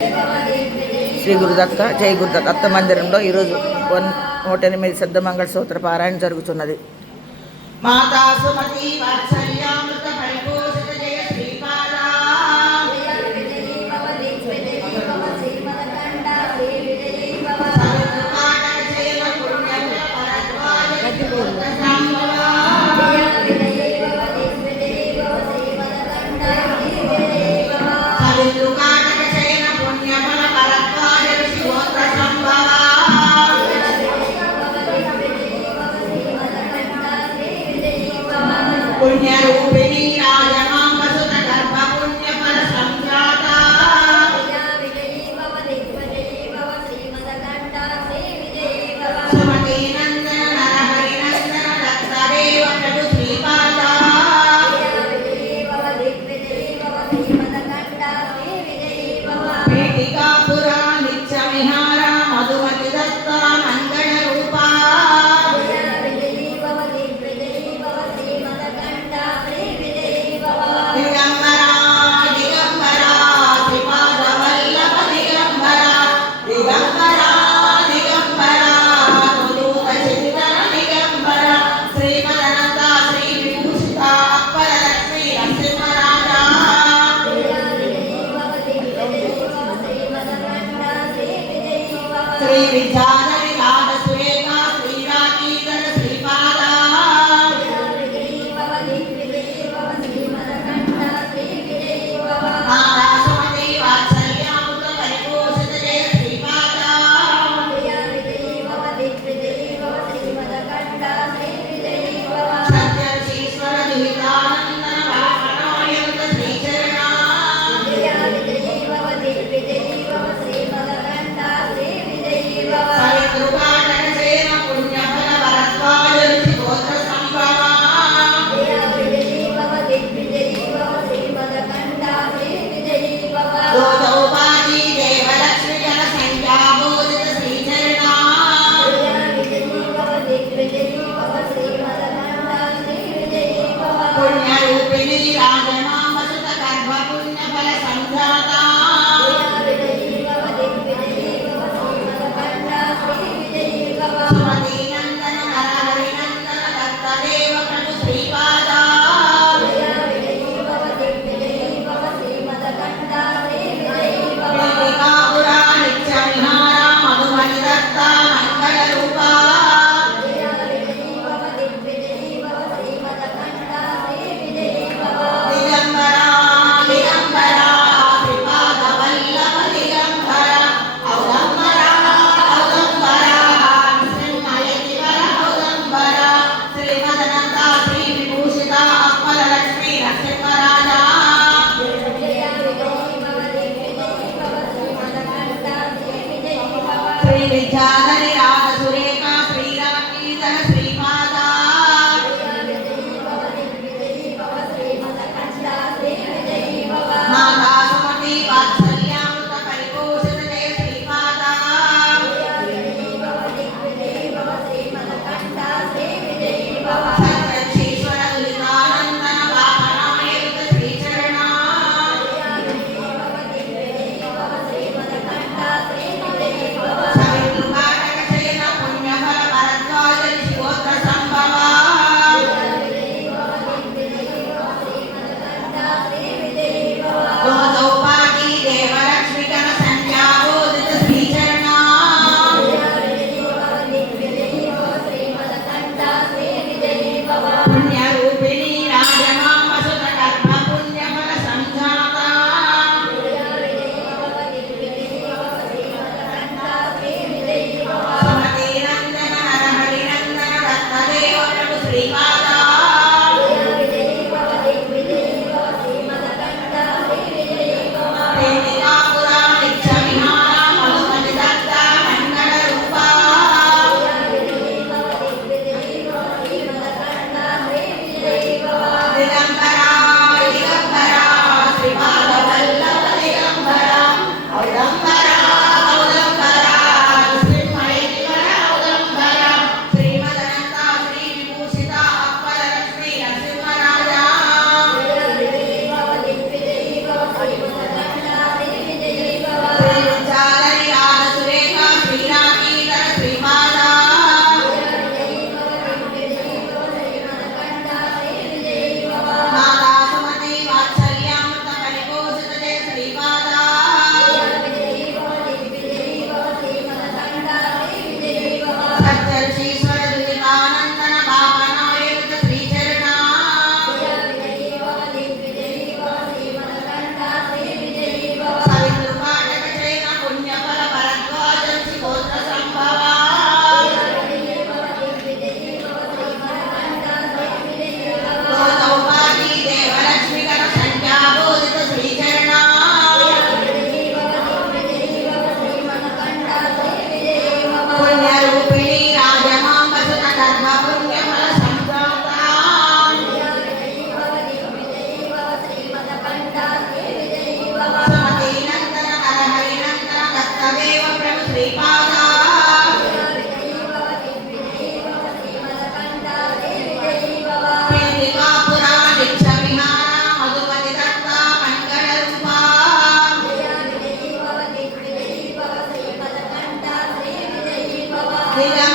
శ్రీ గురుదత్త జై గురుదత్త మందిరంలో ఈరోజు 108 శబ్దమంగళ సూత్ర పారాయణ జరుగుతున్నది. మాతా సుమతి వాత్సల్యామృత పరిపోషిత జయ శ్రీపాదా పుణ్యరూపిణి రాజమాంబసుత గర్భ పుణ్యఫల సంజాతా సుమతి నందన నరహరి నందన దత్తదేవ ప్రభు శ్రీపాదా పేటికాపురా నిత్య విహార మధుమతి దత్త మంగళ రూపా శ్రీ విద్యాధరి రాధ సురేఖ శ్రీరాకీధర శ్రీపాదా మాతా సుమతి వాత్సల్యామృత పరిపోషిత జయ శ్రీపాదా సత్యశీశ్వర దుహితానందన వాహనాయుత శ్రీచరణ సవితృకాటకసేన పుణ్యఫల వరత్వాయుతి గోత్ర సంభవా దోతౌపాధి దేవలక్ష్మి జన సంఖ్యాబోధిత శ్రీచరణ పుణ్యరూపిణి రాజమాంబసుత గర్భ పుణ్యఫల సంజాతా సుమతి నందన నరహరి నందన దత్తదేవ ప్రభు శ్రీపాదా పేటికాపురా నిత్య విహార మధుమతి దత్త మంగళ రూపా దిగంబరా దిగంబరా శ్రీపాద వల్లభ దిగంబర ఔదంబరా ఔదంబరా శ్రీమయతివర ఔదంబర శ్రీమదనంత శ్రీ విభూషిత అప్పల లక్ష్మీ నరసింహరాజా శ్రీ విద్యాధరి రాధ సురేఖ శ్రీరాకీధర శ్రీపాదా మాతా సుమతి వాత్సల్యామృత పరిపోషిత జయ శ్రీపాదా సత్యశీశ్వర దుహితానందన వాహనాయుత శ్రీచరణ సవితృకాటకసేన तदेव प्रभु श्रीपादा पीठिकापुरा दीक्षाविहारा मधुमति दत्ता मंगलरूपा दिला